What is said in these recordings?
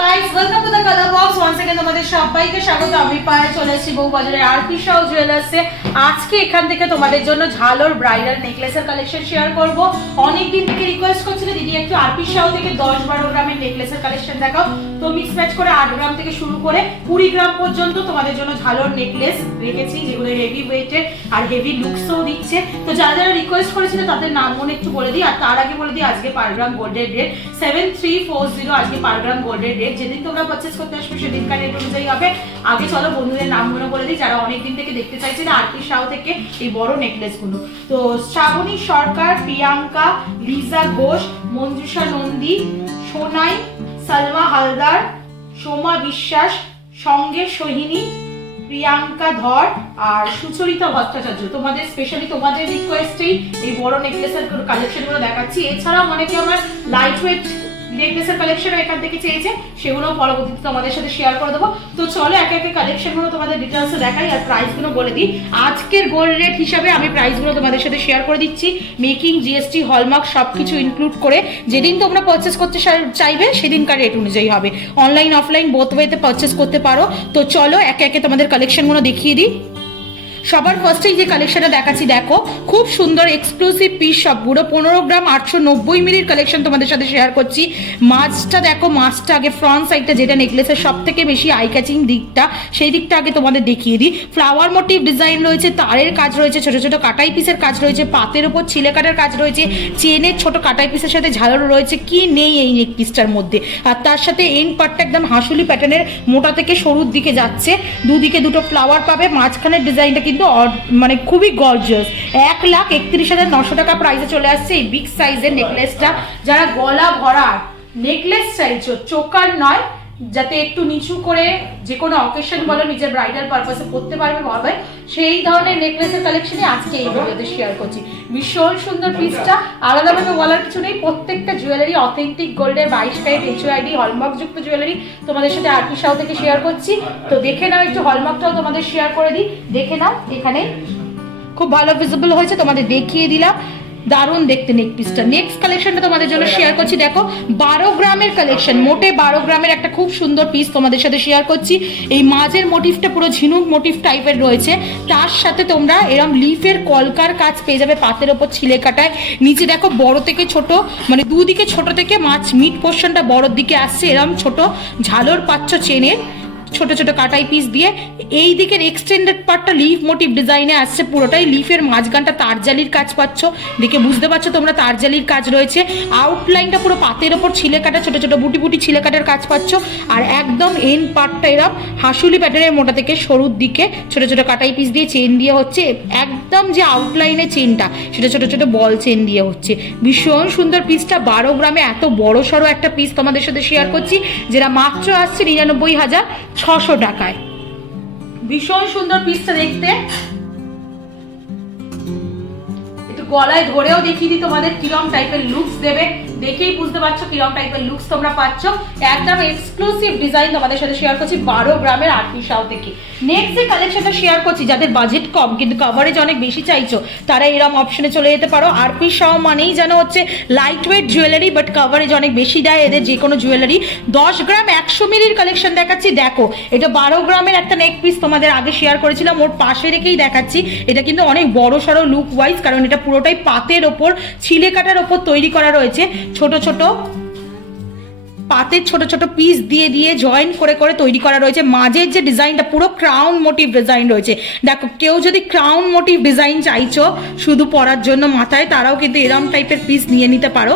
Guys welcome to the colour box once second তোমাদের সবাইকে স্বাগত। আমি পায়ে চলে এসেছি বউ বাজারে আরপি শাহ জুয়েলার্সে আজকে এখান থেকে তোমাদের জন্য ঝালোর ব্রাইডাল নেকলেসের কালেকশন শেয়ার করব। অনেক দিন থেকে রিকোয়েস্ট করছিলে, দিদি একটু আরপি শাহ থেকে দশ বারো গ্রামের নেকলেসের কালেকশন দেখাও। তো মিক্স ম্যাচ করে আট গ্রাম থেকে শুরু করে কুড়ি গ্রাম পর্যন্ত তোমাদের জন্য ঝালোর নেকলেস রেখেছি, যেগুলো হেভি ওয়েটের আর হেভি লুকসও দিচ্ছে। তো যারা যারা রিকোয়েস্ট করেছিল, তাদের নাম মনে একটু বলে দিই। আর তার আগে বলে দিই, আজকে পার গ্রাম গোল্ডের rate seven three four zero আজকে পার গ্রাম গোল্ডের রেট যেদিন তোমরা পারচেস করতে আসবে সেদিনকার রেট অনুযায়ী হবে। আগে চলো বন্ধুদের নামগুলো বলে দিই, যারা অনেক দিন থেকে দেখতে চাইছে না, আরতি শাহ থেকে এই বড় নেকলেসগুলো তো শ্রাবণী সরকার, প্রিয়াঙ্কা, লিজা ঘোষ, মঞ্জুষা নন্দী, সোনাই, সালমা হালদার, সোমা বিশ্বাস, সঙ্গে সোহিনী, প্রিয়াঙ্কা ধর আর সুচরিতা ভট্টাচার্য। তোমাদের স্পেশালি তোমাদের রিকোয়েস্টেই এই বড় নেকলেসের কালেকশনগুলো দেখাচ্ছি। এছাড়াও অনেকে আমার লাইট ওয়েট নেকলেসের কালেকশন এখান থেকে চেয়েছে সেগুলো পরবর্তীতে তোমাদের সাথে শেয়ার করে দেবো। তো চলো একে একে কালেকশনগুলো তোমাদের ডিটেলসে দেখাই আর প্রাইসগুলো বলে দিই। আজকের গোল্ড রেট হিসাবে আমি প্রাইসগুলো তোমাদের সাথে শেয়ার করে দিচ্ছি। মেকিং জিএসটি হলমার্ক সবকিছু ইনক্লুড করে যেদিন তোমরা পারচেস করতে চাইবে সেদিনকার রেট অনুযায়ী হবে। অনলাইন অফলাইন বোথ ওয়েতে পারচেস করতে পারো। তো চলো একে একে তোমাদের কালেকশনগুলো দেখিয়ে দিই। সবার ফার্স্টেই যে কালেকশনটা দেখাচ্ছি, দেখো, খুব সুন্দর এক্সক্লুসিভ পিস সবগুলো পনেরো গ্রাম আটশো নব্বই মিলির কালেকশন তোমাদের সাথে শেয়ার করছি। মাছটা দেখো, মাছটা আগে ফ্রন্ট সাইডটা যেটা নেকলেসের সব থেকে বেশি আই ক্যাচিং দিকটা, সেই দিকটা আগে তোমাদের দেখিয়ে দিই। ফ্লাওয়ার মোটিভ ডিজাইন রয়েছে, তারের কাজ রয়েছে, ছোট ছোট কাটাই পিসের কাজ রয়েছে, পাতের উপর ছিলে কাটার কাজ রয়েছে চেনের ছোট কাটাই পিসের সাথে ঝালর রয়েছে, কি নেই এই নেক পিসটার মধ্যে? আর তার সাথে এন্ড পার্টটা একদম হাসুলি প্যাটার্নের মোটা থেকে সরুর দিকে যাচ্ছে, দুদিকে দুটো ফ্লাওয়ার পাবে, মাঝখানের ডিজাইনটা কিন্তু মানে খুবই গর্জিয়াস এক লাখ একত্রিশ হাজার নশো টাকা প্রাইসে চলে আসছে এই বিগ সাইজের নেকলেসটা যারা গলা ভরা নেকলেস চাইছো চোকার নয় যাতে একটু নিচু করে যে কোনো অকেশন বলো, নিজের ব্রাইডাল পারপাসে পড়তে পারবে ভাবে সেই ধরনের নেকলেসের কালেকশনই আজকে এই ভিডিওতে শেয়ার করছি। ভীষণ সুন্দর পিসটা আলাদাভাবে বলার কিছু নেই। প্রত্যেকটা জুয়েলারি অথেন্টিক গোল্ডের বাইশ টাইপ হলমার্ক যুক্ত জুয়েলারি তোমাদের সাথে আরপি সাউ থেকে শেয়ার করছি। তো দেখে নাও একটু হলমার্কটাও তোমাদের শেয়ার করে দিই। দেখে নাও, এখানে খুব ভালো ভিজিবল হয়েছে, তোমাদের দেখিয়ে দিলাম। দারুণ দেখতে নেক পিসটা নেক্সট কালেকশনটা তোমাদের জন্য শেয়ার করছি। দেখো, বারো গ্রামের কালেকশন মোটে বারো গ্রামের একটা খুব সুন্দর পিস তোমাদের সাথে শেয়ার করছি। এই মাঝের মোটিভটা পুরো ঝিনুক মোটিভ টাইপের রয়েছে। তার সাথে তোমরা এরম লিফের কলকার কাজ পেয়ে যাবে পাতের ওপর ছিলে কাটায়। নিচে দেখো, বড় থেকে ছোট মানে দুদিকে ছোট থেকে মাছ মিট পোর্শনটা বড়োর দিকে আসছে। এরম ছোট ঝালর পাচ্ছ চেনের ছোট ছোট কাটাই পিস দিয়ে এই দিকের এক্সটেন্ডেড পার্টটা লিফ মোটিভ ডিজাইনে আসছে পুরোটাই লিফের মাঝখানটা তারজালির কাজ পাচ্ছ। দেখে বুঝতে পারছ তোমরা তারজালির কাজ রয়েছে। আউটলাইনটা পুরো পাতের ওপর ছিলে কাটা, ছোট ছোট বুটি বুটি ছিলে কাটার কাজ পাচ্ছ। আর একদম এন পার্টটা এরম হাসুলি প্যাটার্নের মোটা থেকে সরুর দিকে ছোট ছোট কাটাই পিস দিয়ে চেন দিয়ে হচ্ছে। একদম যে আউটলাইনে চেনটা সেটা ছোট ছোট বল চেন দিয়ে হচ্ছে। ভীষণ সুন্দর পিসটা বারো গ্রামে এত বড় সড়ো একটা পিস তোমাদের সাথে শেয়ার করছি। যেটা মাত্র আসছে নিরানব্বই হাজার। ছশো টাকায়। ভীষণ সুন্দর পিসটা দেখতে। গলায় ধরেও দেখিয়ে দিই তোমাদের কিরম টাইপের লুকস দেবে। দেখেই বুঝতে পারছ কিরম টাইপের লুকস তোমরা পাচ্ছ। একদম এক্সক্লুসিভ ডিজাইন তোমাদের সাথে শেয়ার করছি বারো গ্রামের আটটি সাও থেকে। নেক্সট যে কালেকশনটা শেয়ার করছি, যাদের বাজেট কম, কিন্তু কভারেজ অনেক বেশি চাইছো, তারা এরম অপশনে চলে যেতে পারো। আরপি সাও মানেই যেন হচ্ছে light weight jewellery but coverage অনেক বেশি দেয় এদের যে কোনো জুয়েলারি দশ গ্রাম একশো মিলির কালেকশন দেখাচ্ছি, দেখো। এটা বারো গ্রামের একটা নেক পিস তোমাদের আগে শেয়ার করেছিলাম, ওর পাশে রেখেই দেখাচ্ছি। এটা কিন্তু অনেক বড় সড়ো লুক ওয়াইজ কারণ এটা পুরোটাই পাতের ওপর, ছিলে কাটার ওপর তৈরি করা রয়েছে। ছোট ছোট পাতের ছোট ছোট পিস দিয়ে দিয়ে জয়েন করে করে তৈরি করা রয়েছে। মাঝের যে ডিজাইনটা পুরো ক্রাউন মোটিভ ডিজাইন রয়েছে। দেখো, কেউ যদি ক্রাউন মোটিভ ডিজাইন চাইছো শুধু পরার জন্য মাথায়, তারাও কিন্তু এরম টাইপের পিস নিয়ে নিতে পারো।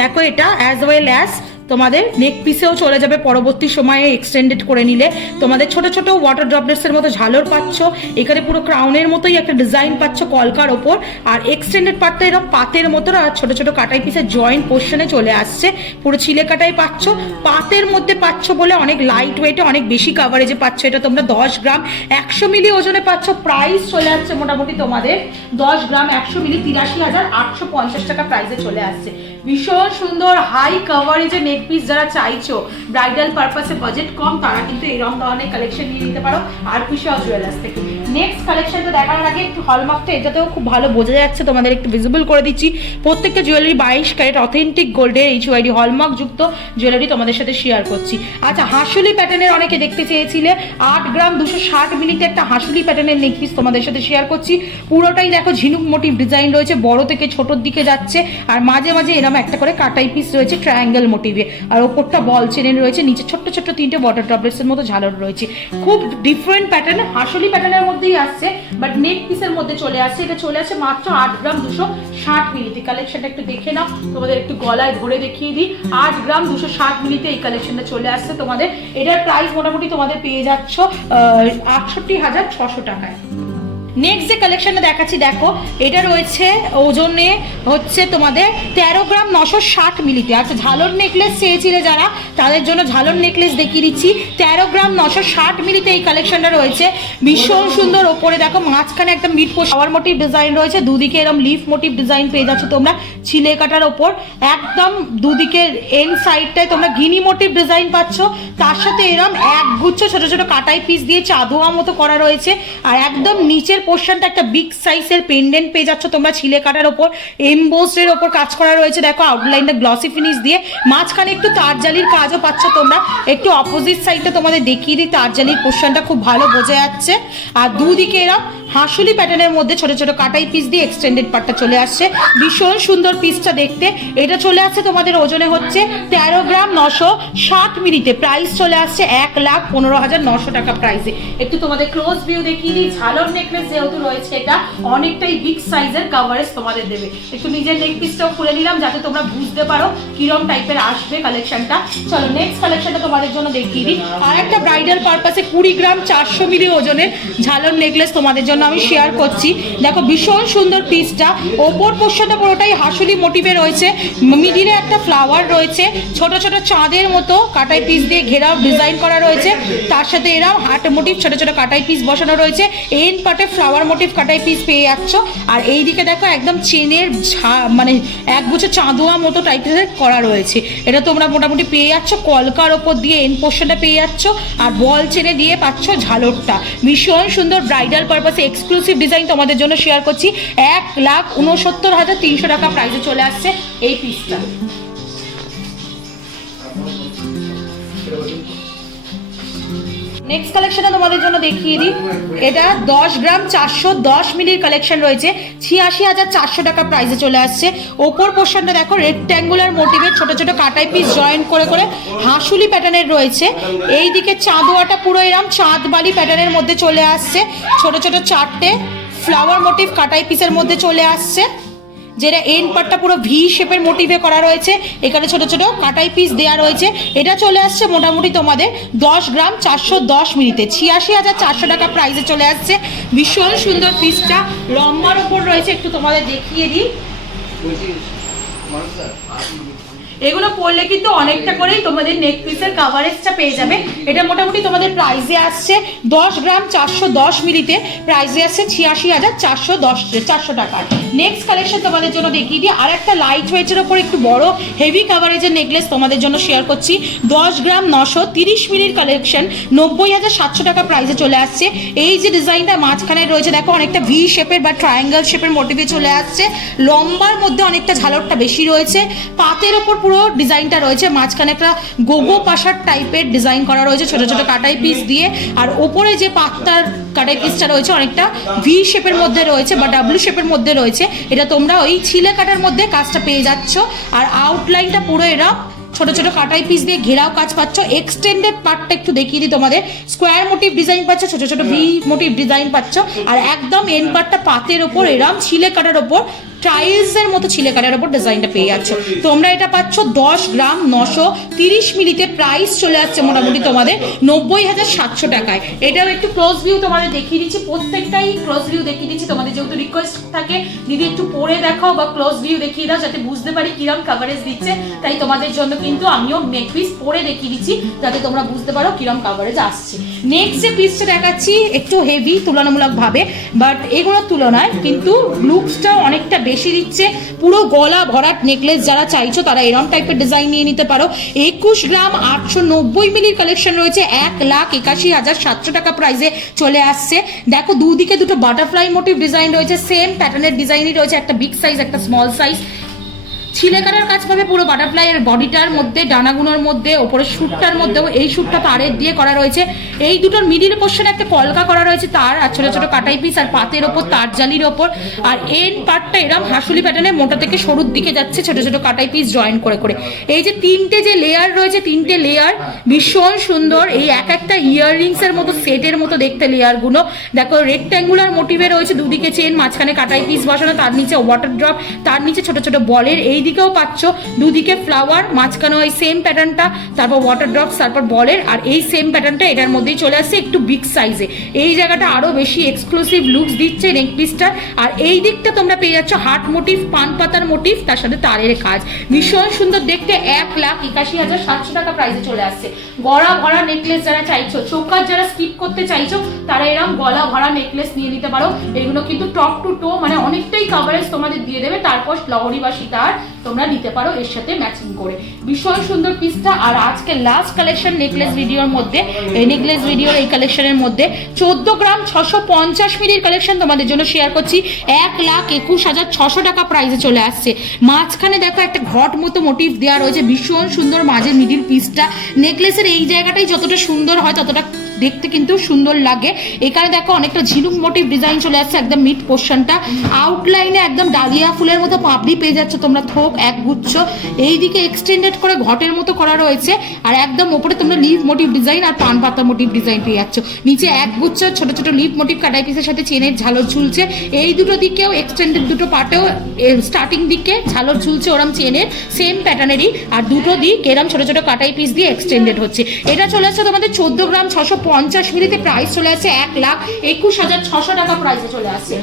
দেখো এটা অ্যাজ ওয়েল অ্যাজ তোমাদের নেক পিসেও চলে যাবে পরবর্তী সময়ে এক্সটেন্ডেড করে নিলে। তোমাদের ছোট ছোট ওয়াটার ড্রপলেটসের মতো ঝালর পাচ্ছ এখানে পুরো ক্রাউনের মতোই একটা ডিজাইন পাচ্ছ কলকার ওপর। আর এক্সটেন্ডেড পার্টটা এরকম পাতের মতো আর ছোট ছোট কাটাই পিসের জয়েন্ট পোর্শনে চলে আসছে। পুরো ছিলে কাটাই পাচ্ছ। পাতের মধ্যে পাচ্ছ বলে অনেক লাইট ওয়েটে অনেক বেশি কাভারেজে পাচ্ছ। এটা তোমরা দশ গ্রাম একশো মিলি ওজনে পাচ্ছ। প্রাইস চলে আসছে মোটামুটি তোমাদের দশ গ্রাম একশো মিলি তিরাশি হাজার আটশো পঞ্চাশ টাকা প্রাইসে চলে আসছে। ভীষণ সুন্দর হাই কাভারেজের নেক পিস যারা চাইছো ব্রাইডাল পারপাসে বাজেট কম, তারা কিন্তু এরকম ধরনের কালেকশন নিয়ে নিতে পারো। আর পিসা জুয়েলার্স থেকে। নেক্সট কালেকশনটা দেখানোর আগে একটু হলমার্কটা এটাতেও খুব ভালো বোঝা যাচ্ছে, তোমাদের একটু ভিজিবল করে দিচ্ছি। প্রত্যেকটা জুয়েলারি বাইশ ক্যারেট অথেন্টিক গোল্ডের এইচ ওয়াইডি হলমার্ক যুক্ত জুয়েলারি তোমাদের সাথে শেয়ার করছি। আচ্ছা হাঁসুলি প্যাটার্নের অনেকে দেখতে চেয়েছিলে। আট গ্রাম দুশো ষাট মিলিতে একটা হাঁসুলি প্যাটার্নের নেক পিস তোমাদের সাথে শেয়ার করছি। পুরোটাই দেখো ঝিনুক মোটিভ ডিজাইন রয়েছে, বড় থেকে ছোটোর দিকে যাচ্ছে, আর মাঝে মাঝে এরকম একটা করে কাটাই পিস রয়েছে ট্রায়াঙ্গেল মোটিভে আর ওপরটা বল চেনের রয়েছে, নিচে ছোট্ট ছোট্ট তিনটে ওয়াটার ড্রপলেটসের মতো ঝালর রয়েছে। খুব ডিফারেন্ট প্যাটার্ন হাঁসুলি প্যাটার্নের মধ্যেই আসছে বাট নেক পিসের মধ্যে চলে আসছে। এটা চলে আসছে মাত্র আট গ্রাম দুশো ষাট মিলিতে। কালেকশনটা একটু দেখে নাও, তোমাদের একটু গলায় ধরে দেখিয়ে দিই। আট গ্রাম দুশো ষাট মিলিতে এই কালেকশনটা চলে আসছে তোমাদের। এটার প্রাইস মোটামুটি তোমাদের পেয়ে যাচ্ছ আটষট্টি হাজার ছশো টাকায়। নেক্সট যে কালেকশনটা দেখাচ্ছি, দেখো, এটা রয়েছে ওজনে হচ্ছে তোমাদের তেরো গ্রাম নশো ষাট মিলিতে। আচ্ছা ঝালর নেকলেস চেয়েছিলে যারা, তাদের জন্য ঝালর নেকলেস দেখিয়ে দিচ্ছি। তেরো গ্রাম নশো ষাট মিলিতে এই কালেকশনটা রয়েছে। ভীষণ সুন্দর ওপরে দেখো, মাঝখানে একটা মিট পোশাওয়ার মোটিভ ডিজাইন রয়েছে। দুদিকে এরকম লিফ মোটিভ ডিজাইন পেয়ে যাচ্ছ তোমরা ছিলে কাটার ওপর। একদম দুদিকে এন সাইডটায় তোমরা গিনি মোটিভ ডিজাইন পাচ্ছ। তার সাথে এরম এক গুচ্ছ ছোট ছোট কাটাই পিস দিয়ে চাঁদোয়া মতো করা রয়েছে। আর একদম নিচের পোর্শনটা একটা বিগ সাইজের পেন্ডেন্ট পেয়ে যাচ্ছ তোমরা ছিলে কাটার ওপর। এমবোসের ওপর কাজ করা রয়েছে। দেখো আউটলাইনটা গ্লসি ফিনিশ দিয়ে। মাঝখানে একটু তারজালির কাজও পাচ্ছ তোমরা। একটু অপোজিট সাইডটা তোমাদের দেখিয়ে দিই। তারজালির পোর্শনটা খুব ভালো বোঝা যাচ্ছে। আর দুদিকে এরম হাঁসুলি প্যাটার্নের মধ্যে ছোট ছোট কাটাই পিস দিয়ে এক্সটেন্ডেড পার্টটা চলে আসছে। ভীষণ সুন্দর পিসটা দেখতে। এটা চলে আসছে তোমাদের ওজনে হচ্ছে তেরো গ্রাম নশো ষাট মিনিটে প্রাইস চলে আসছে এক লাখ পনেরো হাজার নশো টাকা প্রাইসে একটু তোমাদের ক্লোজ ভিউ দেখিয়ে দিই। ঝালর নেকলেস যেহেতু রয়েছে, এটা অনেকটাই বিগ সাইজের কাভারেজ তোমাদের দেবে। একটু নিজের নেক পিসটাও খুলে নিলাম যাতে তোমরা বুঝতে পারো কিরম টাইপের আসবে কালেকশনটা চলো নেক্সট কালেকশনটা তোমাদের জন্য দেখিয়ে দিই। আর একটা ব্রাইডাল পারপাসে কুড়ি গ্রাম চারশো মিলি ওজনের ঝালর নেকলেস তোমাদের জন্য আমি শেয়ার করছি। দেখো, ভীষণ সুন্দর পিসটা ওপর পোর্শনটা পুরোটাই হাসুলি মোটিভে রয়েছে। মিডিলে একটা ফ্লাওয়ার রয়েছে। ছোট ছোট চাঁদের মতো কাটাই পিস দিয়ে ঘেরাও ডিজাইন করা রয়েছে। তার সাথে এরাম হার্ট মোটিভ ছোট ছোট কাটাই পিস বসানো রয়েছে। এন পাটে ফ্লাওয়ার মোটিভ কাটাই পিস পেয়ে যাচ্ছ। আর এই দিকে দেখো, একদম চেনের মানে এক গুছো চাঁদোয়া মতো টাইপের করা রয়েছে। এটা তোমরা মোটামুটি পেয়ে যাচ্ছ। কলকার ওপর দিয়ে এন পোর্শনটা পেয়ে যাচ্ছ। আর বল চেনে দিয়ে পাচ্ছ ঝালরটা। ভীষণ সুন্দর ব্রাইডাল পারপাসে এক্সক্লুসিভ ডিজাইন তোমাদের জন্য শেয়ার করছি। এক লাখ উনসত্তর হাজার তিনশো টাকা প্রাইসে চলে আসছে এই পিসটা নেক্সট কালেকশনটা তোমাদের জন্য দেখিয়ে দিই। এটা দশ গ্রাম চারশো দশ মিলির কালেকশন রয়েছে। ছিয়াশি হাজার চারশো টাকা প্রাইসে চলে আসছে। ওপর পোর্শনটা দেখো রেক্ট্যাঙ্গুলার মোটিভের ছোট ছোট কাটাই পিস জয়েন করে করে হাঁসুলি প্যাটার্নের রয়েছে। এই দিকে চাঁদোয়াটা পুরো এরম চাঁদ বালি প্যাটার্নের মধ্যে চলে আসছে। ছোট ছোট চারটে ফ্লাওয়ার মোটিভ কাটাই পিসের মধ্যে চলে আসছে। যেটা এন্ড পার্টটা পুরো ভি শেপের মোটিভে করা রয়েছে। এখানে ছোট ছোট কাটাই পিস দেওয়া রয়েছে। এটা চলে আসছে মোটামুটি তোমাদের দশ গ্রাম চারশো দশ মিনিটে। ছিয়াশি হাজার চারশো টাকা প্রাইসে চলে আসছে। ভীষণ সুন্দর পিসটা লম্বার ওপর রয়েছে, একটু তোমাদের দেখিয়ে দিই। এগুলো পড়লে কিন্তু অনেকটা করেই তোমাদের নেক পিসের কাভারেজটা পেয়ে যাবে। এটা মোটামুটি তোমাদের প্রাইসে আসছে দশ গ্রাম চারশো দশ মিলিতে। প্রাইসে আসছে ছিয়াশি হাজার চারশো দশ, চারশো টাকার। নেক্সট কালেকশন তোমাদের জন্য দেখিয়ে দিই। আর একটা লাইট ওয়েটের ওপর একটু বড় হেভি কাভারেজের নেকলেস তোমাদের জন্য শেয়ার করছি। দশ গ্রাম নশো তিরিশ মিলির কালেকশন নব্বই হাজার সাতশো টাকা প্রাইসে চলে আসছে। এই যে ডিজাইনটা মাঝখানে রয়েছে, দেখো অনেকটা ভি শেপের বা ট্রায়াঙ্গেল শেপের মোটিভে চলে আসছে। লম্বার মধ্যে অনেকটা ঝালরটা বেশি রয়েছে। পাতের ওপর পুরো ডিজাইনটা রয়েছে, মাঝখানে একটা গোগো পাশার টাইপের ডিজাইন করা রয়েছে, ছোট ছোট কাটাই পিস দিয়ে। আর ওপরে যে পাত্তার কাটাই পিসটা রয়েছে, অনেকটা ভি শেপের মধ্যে রয়েছে বা ডাব্লিউ শেপের মধ্যে রয়েছে। এটা তোমরা ওই ছিলে কাটার মধ্যে কাজটা পেয়ে যাচ্ছ। আর আউটলাইনটা পুরো এরা ছোট ছোট কাটাই পিস দিয়ে ঘেরাও কাজ পাচ্ছ। এক্সটেন্ডেড পার্টটা একটু দেখিয়ে দিই তোমাদের। স্কোয়ার মোটিভ ডিজাইন পাচ্ছ, ছোট ছোট ভি মোটিভ ডিজাইন পাচ্ছ। আর একদম এন পার্টটা পাতের ওপর এরম ছিলে কাটার ওপর টাইলসের মতো ছিলে কাটার ওপর ডিজাইনটা পেয়ে যাচ্ছ। তোমরা এটা পাচ্ছ দশ গ্রাম নশো তিরিশ মিলিতে প্রাইস চলে আসছে মোটামুটি তোমাদের নব্বই হাজার সাতশো টাকায়। এটাও একটু ক্লোজ ভিউ তোমাদের দেখিয়ে দিচ্ছি। প্রত্যেকটাই ক্লোজ ভিউ দেখিয়ে দিচ্ছি। তোমাদের যেহেতু রিকোয়েস্ট থাকে, দিদি একটু পরে দেখাও বা ক্লোজ ভিউ দেখিয়ে দাও যাতে বুঝতে পারি কিরম কাভারেজ দিচ্ছে। তাই তোমাদের জন্য কিন্তু আমিও নেক পিস পরে দেখিয়ে দিচ্ছি, যাতে তোমরা বুঝতে পারো কিরম কাভারেজ আসছে। নেক্সট যে পিসটা দেখাচ্ছি একটু হেভি তুলনামূলক ভাবে বাট এগুলোর তুলনায় কিন্তু লুকসটা অনেকটা বেশি দিচ্ছে। পুরো গলা ভরাট নেকলেস যারা চাইছো, তারা এরম টাইপের ডিজাইন নিয়ে নিতে পারো। একুশ গ্রাম আটশো নব্বই মিলির কালেকশন রয়েছে, এক লাখ একাশি হাজার সাতশো টাকা প্রাইসে চলে আসছে। দেখো, দুদিকে দুটো বাটারফ্লাই মোটিভ ডিজাইন রয়েছে সেম প্যাটার্নের ডিজাইনই রয়েছে, একটা বিগ সাইজ একটা স্মল সাইজ ছিলেকাটার কাজ পাবে পুরো বাটারফ্লাই এর বডিটার মধ্যে, ডানাগুনোর মধ্যে ওপরে শুটটার মধ্যেও এই শুটটা তারের দিয়ে করা রয়েছে। এই দুটোর মিডিল পোর্শনে একটা কলকা করা রয়েছে তার, আর ছোট ছোট কাটাই পিস আর পাতের ওপর, তার জালির ওপর। আর এন পার্টটা এরম হাসুলি প্যাটার্নে মোটা থেকে সরুর দিকে যাচ্ছে, ছোট ছোট কাটাই পিস জয়েন করে করে। এই যে তিনটে যে লেয়ার রয়েছে, তিনটে লেয়ার ভীষণ সুন্দর। এই এক একটা ইয়াররিংস এর মতো সেটের মতো দেখতে লেয়ারগুলো। দেখো রেক্ট্যাঙ্গুলার মোটিভে রয়েছে দুদিকে চেন মাঝখানে কাটাই পিস বসানো, তার নিচে ওয়াটার ড্রপ তার নিচে ছোট ছোট বলের এই দিকেও পাচ্ছ। দুদিকে ফ্লাওয়ার মাঝখানে ওই সেম প্যাটার্নটা তারপর ওয়াটার ড্রপস তারপর বলের, আর এই সেম প্যাটার্নটা এটার মধ্যেই চলে আসছে একটু বিগ সাইজে এই জায়গাটা আরও বেশি এক্সক্লুসিভ লুকস দিচ্ছে নেক পিসটার আর এই দিকটা তোমরা পেয়ে যাচ্ছ হার্ট মোটিভ পান পাতার মোটিভ তার সাথে তারের কাজ। ভীষণ সুন্দর দেখতে, এক লাখ একাশি হাজার সাতশো টাকা প্রাইসে চলে আসছে। গড়া ভরা নেকলেস যারা চাইছো, চোকার যারা স্কিপ করতে চাইছো, তারা এরকম গলা ভরা নেকলেস নিয়ে নিতে পারো। এগুলো কিন্তু টপ টু টো মানে অনেকটাই কাভারেজ তোমাদের দিয়ে দেবে, তারপর লহরি বা সীতার তোমরা নিতে পারো এর সাথে ম্যাচিং করে। ভীষণ সুন্দর পিসটা আর আজকে লাস্ট কালেকশন নেকলেস ভিডিওর মধ্যে, এই নেকলেস ভিডিওর এই কালেকশনের মধ্যে চোদ্দ গ্রাম ছশো পঞ্চাশ মিলির কালেকশন তোমাদের জন্য শেয়ার করছি। এক লাখ একুশ হাজার ছশো টাকা প্রাইসে চলে আসছে। মাঝখানে দেখো একটা ঘট মতো মোটিভ দেওয়া রয়েছে, ভীষণ সুন্দর মাঝে মিডিল পিসটা নেকলেসের এই জায়গাটাই যতটা সুন্দর হয়, ততটা দেখতে কিন্তু সুন্দর লাগে। এখানে দেখো অনেকটা ঝিনুক মোটিভ ডিজাইন চলে আসছে, একদম মিড পোর্শনটা। আউটলাইনে একদম ডালিয়া ফুলের মতো পাপড়ি পেয়ে যাচ্ছ তোমরা, থোক, এক গুচ্ছ। এইদিকে এক্সটেন্ডেড করে ঘটের মতো করা রয়েছে। আর একদম ওপরে তোমরা লিভ মোটিভ ডিজাইন আর পান পাতা মোটিভ ডিজাইন পেয়ে যাচ্ছ। নিচে এক গুচ্ছ ছোট ছোট লিভ মোটিভ কাটাই পিসের সাথে চেনের ঝালর ঝুলছে। এই দুটো দিকেও এক্সটেন্ডেড দুটো পার্টেও স্টার্টিং দিকে ঝালর ঝুলছে ওরম চেনের সেম প্যাটার্নেরই আর দুটো দিক এরম ছোট ছোট কাটাই পিস দিয়ে এক্সটেন্ডেড হচ্ছে। এটা চলে আসছে তোমাদের চোদ্দ গ্রাম ছশো পঞ্চাশ মিলিতে প্রাইস চলে আসছে এক লাখ একুশ হাজার ছশো টাকা প্রাইসে চলে আসছে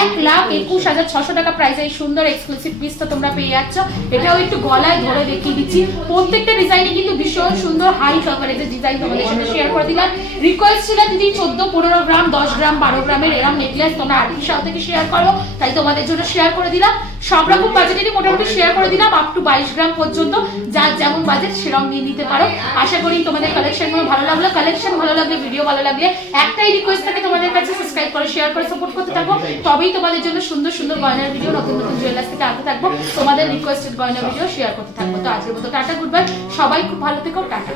এক লাখ একুশ হাজার ছশো টাকা প্রাইসে এই সুন্দর এক্সক্লুসিভ পিসটা তোমরা পেয়ে যাচ্ছ। এটাও একটু গলায় ধরে দেখিয়ে দিচ্ছি। প্রত্যেকটা ডিজাইনই কিন্তু ভীষণ সুন্দর হাই কভারেজের ডিজাইন তোমাদের সাথে শেয়ার করে দিলাম। রিকোয়েস্ট ছিল দিদি চোদ্দ, পনেরো গ্রাম, দশ গ্রাম, বারো গ্রামের এরম নেকলেস তোমরা আর্থিক সাল থেকে শেয়ার করো। তাই তোমাদের জন্য শেয়ার করে দিলাম। সব রকম বাজেটেরই মোটামুটি শেয়ার করে দিলাম আপ টু বাইশ গ্রাম পর্যন্ত। যার যেমন বাজেট সেরকম নিয়ে নিতে পারো। আশা করি তোমাদের কালেকশনগুলো ভালো লাগল। কালেকশন ভালো লাগলে ভিডিও ভালো লাগলে একটাই রিকোয়েস্ট থাকে তোমাদের কাছে সাবস্ক্রাইব করে শেয়ার করে সাপোর্ট করতে থাকব তবেই তোমাদের জন্য সুন্দর সুন্দর গয়নার ভিডিও নতুন নতুন জুয়েলার্স থেকে আনতে থাকব। তোমাদের রিকোয়েস্টেড গয়নার ভিডিও শেয়ার করতে থাকব। তো আজকের মতো টাটা গুড বাই সবাই খুব ভালো থেকো, টাটা।